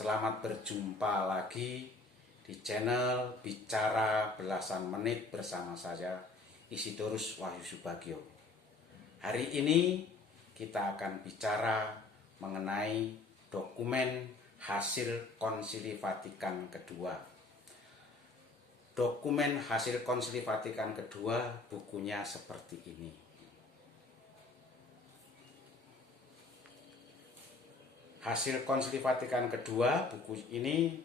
Selamat berjumpa lagi di channel Bicara Belasan Menit bersama saya Isidorus Wahyu Subagio. Hari ini kita akan bicara mengenai dokumen hasil Konsili Vatikan kedua. Dokumen hasil Konsili Vatikan kedua bukunya seperti ini. Hasil Konsili Vatikan kedua, buku ini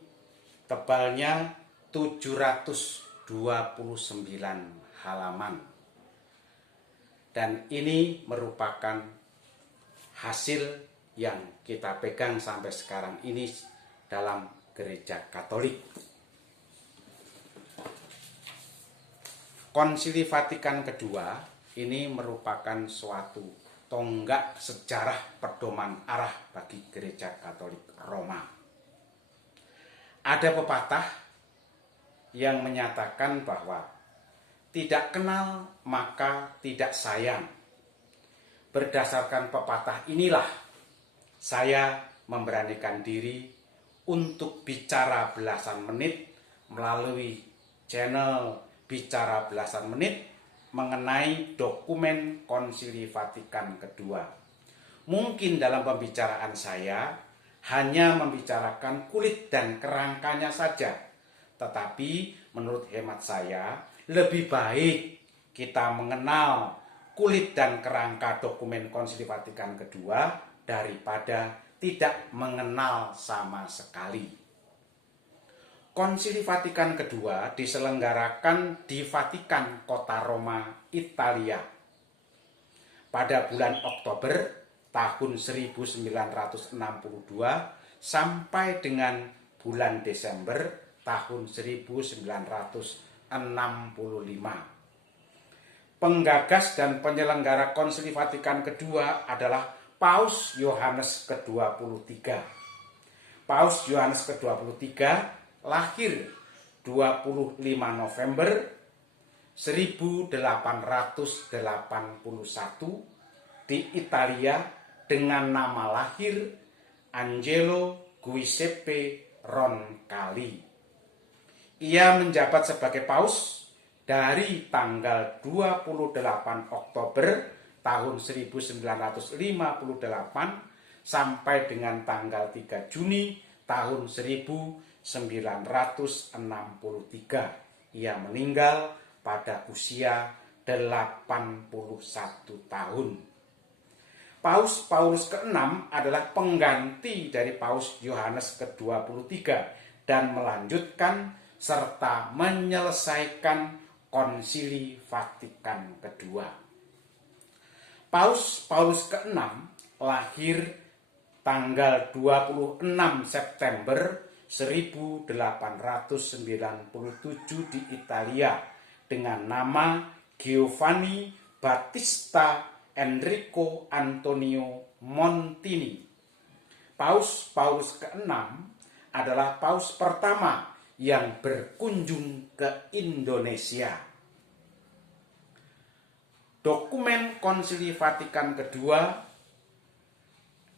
tebalnya 729 halaman. Dan ini merupakan hasil yang kita pegang sampai sekarang ini dalam Gereja Katolik. Konsili Vatikan kedua ini merupakan suatu tonggak sejarah pedoman arah bagi Gereja Katolik Roma. Ada pepatah yang menyatakan bahwa tidak kenal maka tidak sayang. Berdasarkan pepatah inilah saya memberanikan diri untuk bicara belasan menit melalui channel Bicara Belasan Menit mengenai dokumen Konsili Vatikan kedua. Mungkin dalam pembicaraan saya hanya membicarakan kulit dan kerangkanya saja. Tetapi menurut hemat saya lebih baik kita mengenal kulit dan kerangka dokumen Konsili Vatikan kedua daripada tidak mengenal sama sekali. Konsili Vatikan kedua diselenggarakan di Vatikan, kota Roma, Italia. Pada bulan Oktober tahun 1962 sampai dengan bulan Desember tahun 1965. Penggagas dan penyelenggara Konsili Vatikan kedua adalah Paus Yohanes ke-23. Paus Yohanes ke-23 lahir 25 November 1881 di Italia dengan nama lahir Angelo Giuseppe Roncalli. Ia menjabat sebagai paus dari tanggal 28 Oktober tahun 1958 sampai dengan tanggal 3 Juni tahun 1963. Ia meninggal pada usia 81 tahun. Paus Paulus ke-6 adalah pengganti dari Paus Yohanes ke-23 dan melanjutkan serta menyelesaikan Konsili Vatikan kedua. Paus Paulus ke-6 lahir tanggal 26 September 1897 di Italia dengan nama Giovanni Battista Enrico Antonio Montini. Paus Paulus ke-6 adalah paus pertama yang berkunjung ke Indonesia. Dokumen Konsili Vatikan kedua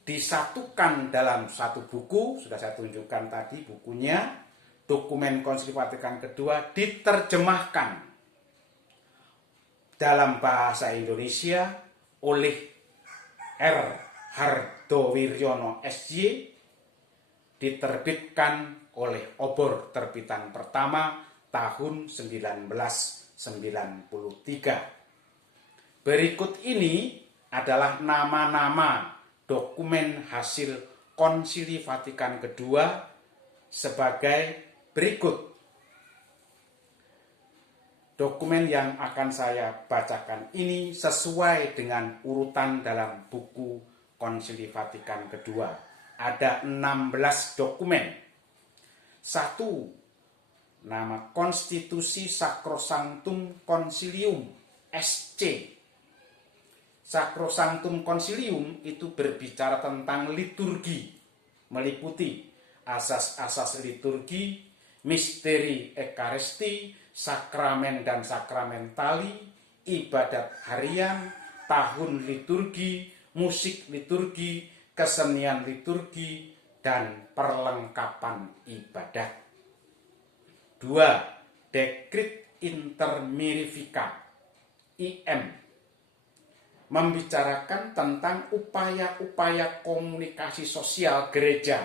disatukan dalam satu buku, sudah saya tunjukkan tadi bukunya. Dokumen Konsili Vatikan kedua diterjemahkan dalam bahasa Indonesia oleh R. Hardowiryono SJ, diterbitkan oleh Obor terbitan pertama tahun 1993. Berikut ini adalah nama-nama dokumen hasil Konsili Vatikan kedua sebagai berikut. Dokumen yang akan saya bacakan ini sesuai dengan urutan dalam buku Konsili Vatikan kedua. Ada 16 dokumen. 1. Nama Konstitusi Sacrosanctum Concilium SC. Sacrosanctum Concilium itu berbicara tentang liturgi, meliputi asas-asas liturgi, misteri ekaristi, sakramen dan sakramentali, ibadat harian, tahun liturgi, musik liturgi, kesenian liturgi, dan perlengkapan ibadah. 2. Dekrit Intermirifica IM membicarakan tentang upaya-upaya komunikasi sosial gereja,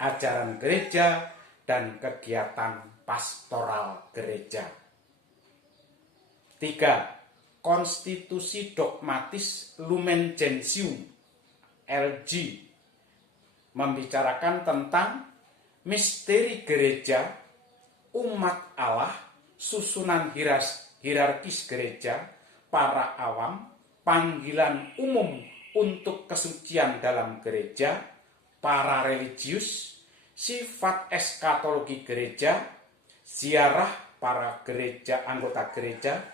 ajaran gereja, dan kegiatan pastoral gereja. 3. Konstitusi Dogmatis Lumen Gentium LG membicarakan tentang misteri gereja, umat Allah, susunan hierarkis gereja, para awam, panggilan umum untuk kesucian dalam gereja, para religius, sifat eskatologi gereja, ziarah para gereja, anggota gereja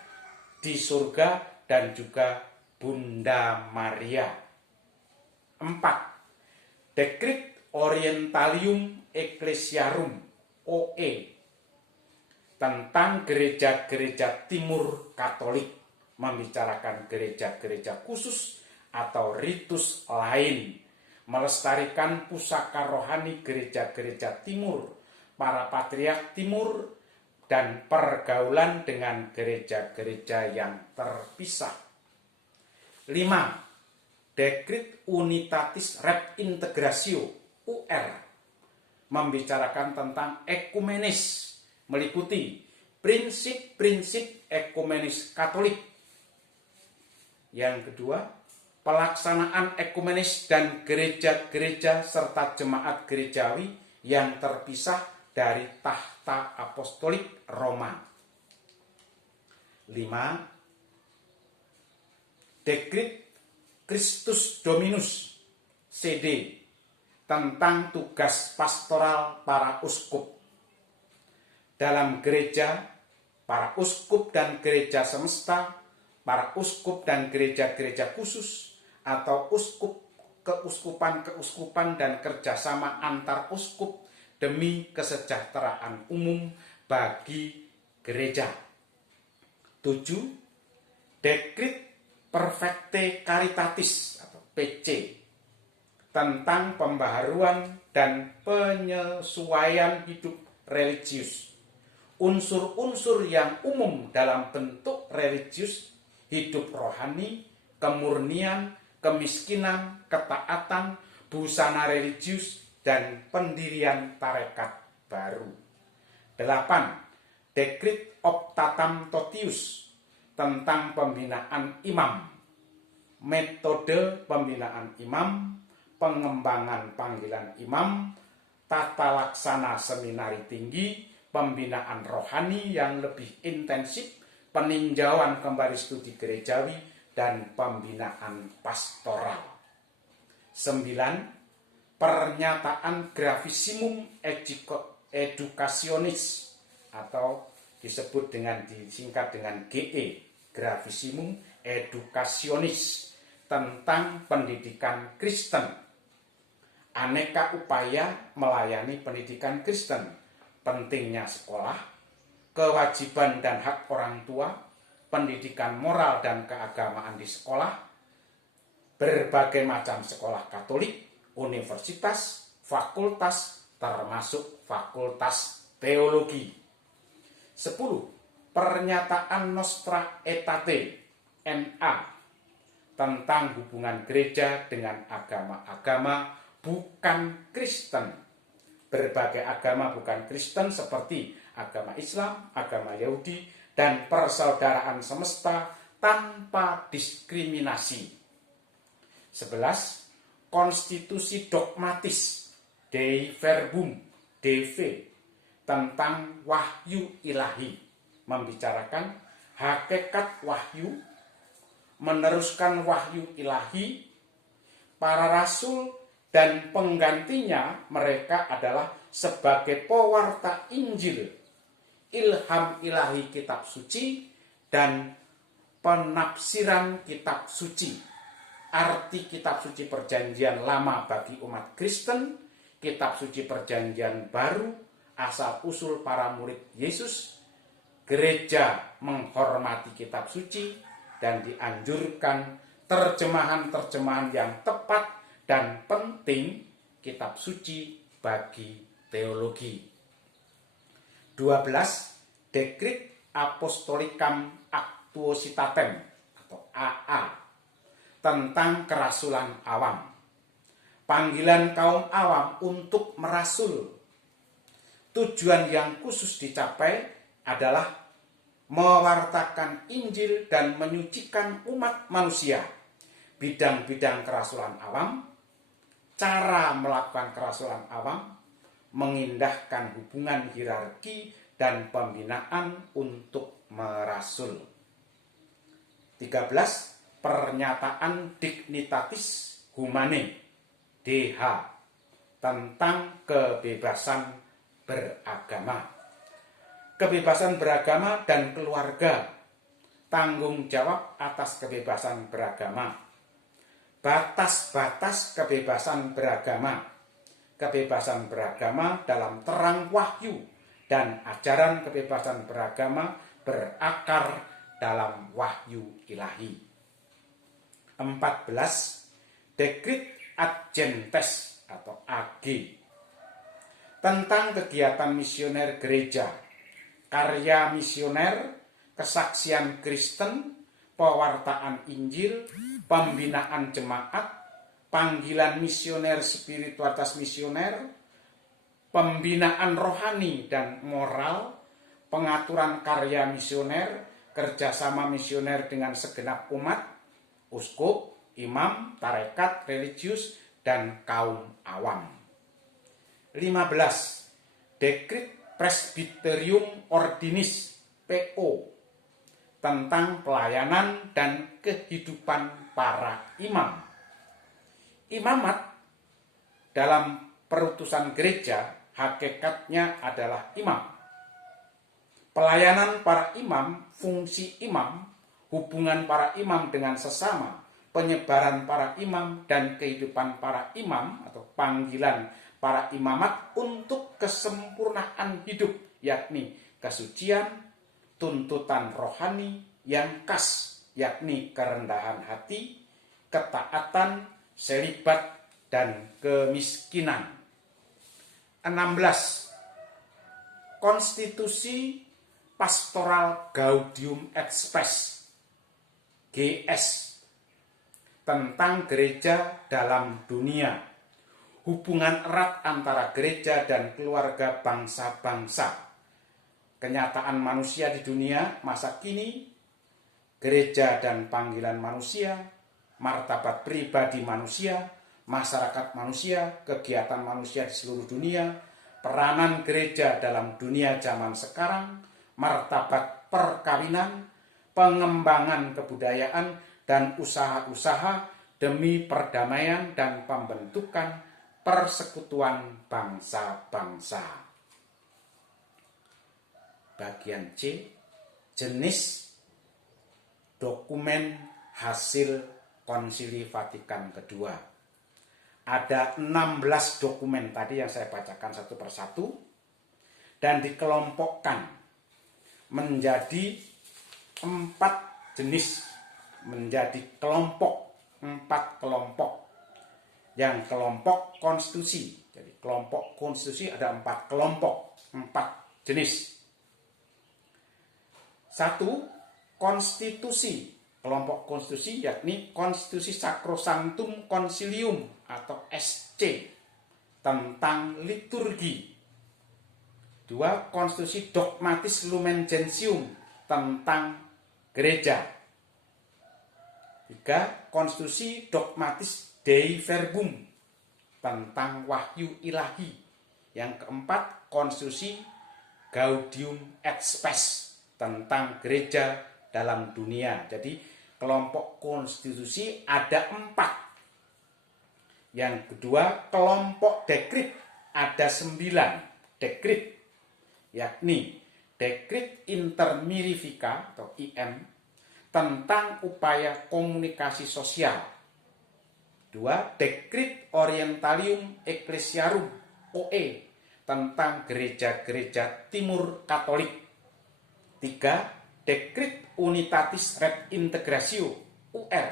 di surga, dan juga Bunda Maria. 4. Decret Orientalium Ecclesiarum OE tentang gereja-gereja Timur Katolik, membicarakan gereja-gereja khusus atau ritus lain, melestarikan pusaka rohani gereja-gereja Timur, para patriark Timur, dan pergaulan dengan gereja-gereja yang terpisah. 5. Decret Unitatis Redintegratio UR membicarakan tentang ekumenis, meliputi prinsip-prinsip ekumenis Katolik. Yang kedua, pelaksanaan ekumenis dan gereja-gereja serta jemaat gerejawi yang terpisah dari tahta apostolik Roma. 5. Decret Christus Dominus CD tentang tugas pastoral para uskup. Dalam gereja, para uskup dan gereja semesta, para uskup dan gereja-gereja khusus, atau keuskupan dan kerjasama antar uskup demi kesejahteraan umum bagi gereja. 7. Decret Perfecte Caritatis atau PC tentang pembaharuan dan penyesuaian hidup religius. Unsur-unsur yang umum dalam bentuk religius, hidup rohani, kemurnian, kemiskinan, ketaatan, busana religius, dan pendirian tarekat baru. 8. Decret Optatam Totius tentang pembinaan imam, metode pembinaan imam, pengembangan panggilan imam, tata laksana seminari tinggi, pembinaan rohani yang lebih intensif, peninjauan kembali studi gerejawi, dan pembinaan pastoral. 9. Pernyataan Gravissimum Educationis atau disingkat dengan GE, Gravissimum Educationis, tentang pendidikan Kristen. Aneka upaya melayani pendidikan Kristen, pentingnya sekolah, kewajiban dan hak orang tua, pendidikan moral dan keagamaan di sekolah, berbagai macam sekolah Katolik, universitas, fakultas, termasuk fakultas teologi. 10. Pernyataan Nostra Aetate NA tentang hubungan gereja dengan agama-agama bukan Kristen. Berbagai agama bukan Kristen seperti agama Islam, agama Yahudi, dan persaudaraan semesta tanpa diskriminasi. 11. Konstitusi Dogmatis Dei Verbum DV tentang wahyu ilahi, membicarakan hakikat wahyu, meneruskan wahyu ilahi, para rasul dan penggantinya mereka adalah sebagai pewarta Injil, ilham ilahi kitab suci, dan penafsiran kitab suci. Arti kitab suci perjanjian lama bagi umat Kristen, kitab suci perjanjian baru, asal-usul para murid Yesus, gereja menghormati kitab suci, dan dianjurkan terjemahan-terjemahan yang tepat dan penting kitab suci bagi teologi. 12. Decrit Apostolicam Actuositatem atau AA tentang kerasulan awam. Panggilan kaum awam untuk merasul. Tujuan yang khusus dicapai adalah mewartakan Injil dan menyucikan umat manusia. Bidang-bidang kerasulan awam, cara melakukan kerasulan awam, mengindahkan hubungan hierarki dan pembinaan untuk merasul. 13. Pernyataan Dignitatis Humanae DH tentang kebebasan beragama. Kebebasan beragama dan keluarga, tanggung jawab atas kebebasan beragama. Batas-batas kebebasan beragama. Kebebasan beragama dalam terang wahyu dan ajaran kebebasan beragama berakar dalam wahyu ilahi. 14. Decrit ad gentes atau AG tentang kegiatan misioner gereja, karya misioner, kesaksian Kristen, pewartaan Injil, pembinaan jemaat, panggilan misioner, spiritualitas misioner, pembinaan rohani dan moral, pengaturan karya misioner, kerjasama misioner dengan segenap umat, uskup, imam, tarekat, religius, dan kaum awam. 15. Decrit Presbyterium Ordinis PO tentang pelayanan dan kehidupan para imam. Imamat dalam perutusan gereja hakikatnya adalah imam. Pelayanan para imam, fungsi imam, hubungan para imam dengan sesama, penyebaran para imam dan kehidupan para imam atau panggilan para imamat untuk kesempurnaan hidup, yakni kesucian, tuntutan rohani yang khas, yakni kerendahan hati, ketaatan, selibat, dan kemiskinan. 16. Konstitusi Pastoral Gaudium et Spes GS tentang gereja dalam dunia, hubungan erat antara gereja dan keluarga bangsa-bangsa, kenyataan manusia di dunia masa kini, gereja dan panggilan manusia, martabat pribadi manusia, masyarakat manusia, kegiatan manusia di seluruh dunia, peranan gereja dalam dunia zaman sekarang, martabat perkawinan, pengembangan kebudayaan, dan usaha-usaha demi perdamaian dan pembentukan persekutuan bangsa-bangsa. Bagian C, jenis dokumen hasil Konsili Vatikan II. Ada 16 dokumen tadi yang saya bacakan satu persatu dan dikelompokkan menjadi 4 jenis, menjadi kelompok, 4 kelompok. Yang kelompok konstitusi, jadi kelompok konstitusi ada 4 kelompok, 4 jenis. 1. Konstitusi. Kelompok konstitusi yakni Konstitusi Sacrosanctum Concilium atau SC tentang liturgi. 2. Konstitusi Dogmatis Lumen Gentium tentang gereja. 3. Konstitusi Dogmatis Dei Verbum tentang wahyu ilahi. Yang keempat, Konstitusi Gaudium et Spes tentang gereja dalam dunia. Jadi kelompok konstitusi ada 4. Yang kedua, kelompok dekrit ada 9 dekrit, yakni Decrit Intermirifica atau IM tentang upaya komunikasi sosial. 2. Decrit Orientalium Ecclesiarum OE tentang gereja-gereja Timur Katolik. 3. Decrit Unitatis Redintegratio UR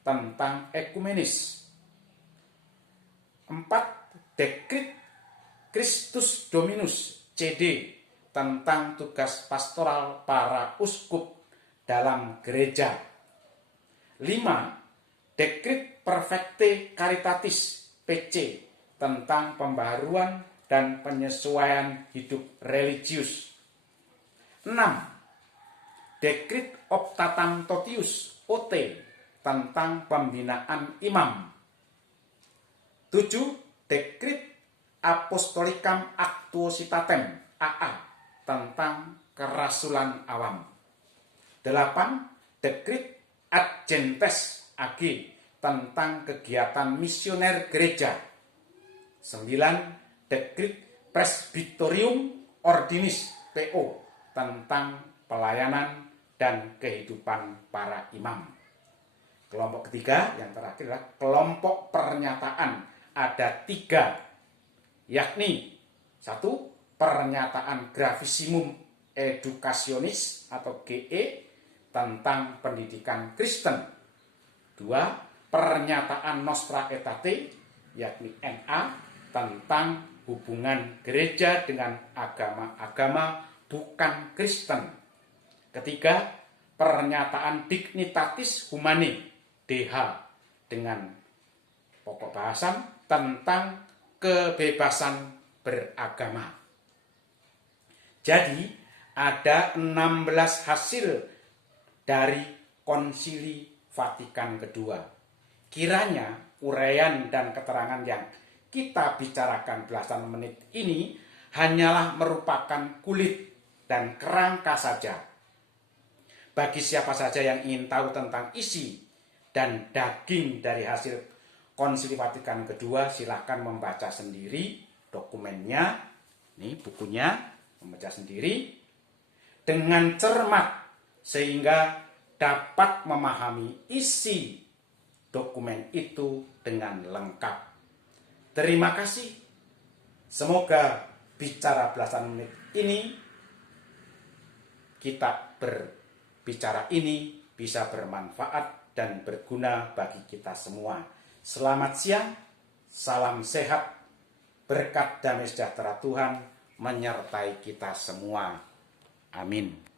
tentang ekumenis. 4. Dekrit Christus Dominus CD tentang tugas pastoral para uskup dalam gereja. 5. Dekrit Perfecte Caritatis PC tentang pembaharuan dan penyesuaian hidup religius. 6. Dekrit Optatam Totius OT tentang pembinaan imam. 7. Dekrit Apostolicam Actuositatem AA tentang kerasulan awam. 8. Dekrit Ad Gentes AG tentang kegiatan misioner gereja. 9. Dekrit Presbyterium Ordinis PO tentang pelayanan dan kehidupan para imam. Kelompok ketiga yang terakhir adalah kelompok pernyataan. Ada 3, yakni 1. Pernyataan Gravissimum Educationis atau GE tentang pendidikan Kristen. 2. Pernyataan Nostra Aetate yakni NA tentang hubungan gereja dengan agama-agama bukan Kristen. 3. Pernyataan Dignitatis Humanae DH dengan pokok bahasan tentang kebebasan beragama. Jadi ada 16 hasil dari Konsili Vatikan II. Kiranya uraian dan keterangan yang kita bicarakan belasan menit ini hanyalah merupakan kulit dan kerangka saja. Bagi siapa saja yang ingin tahu tentang isi dan daging dari hasil Konsili Vatikan II, silahkan membaca sendiri dokumennya, ini bukunya, membaca sendiri dengan cermat sehingga dapat memahami isi dokumen itu dengan lengkap. Terima kasih. Semoga bicara belasan menit ini, kita berbicara ini bisa bermanfaat dan berguna bagi kita semua. Selamat siang, salam sehat, berkat damai sejahtera Tuhan menyertai kita semua. Amin.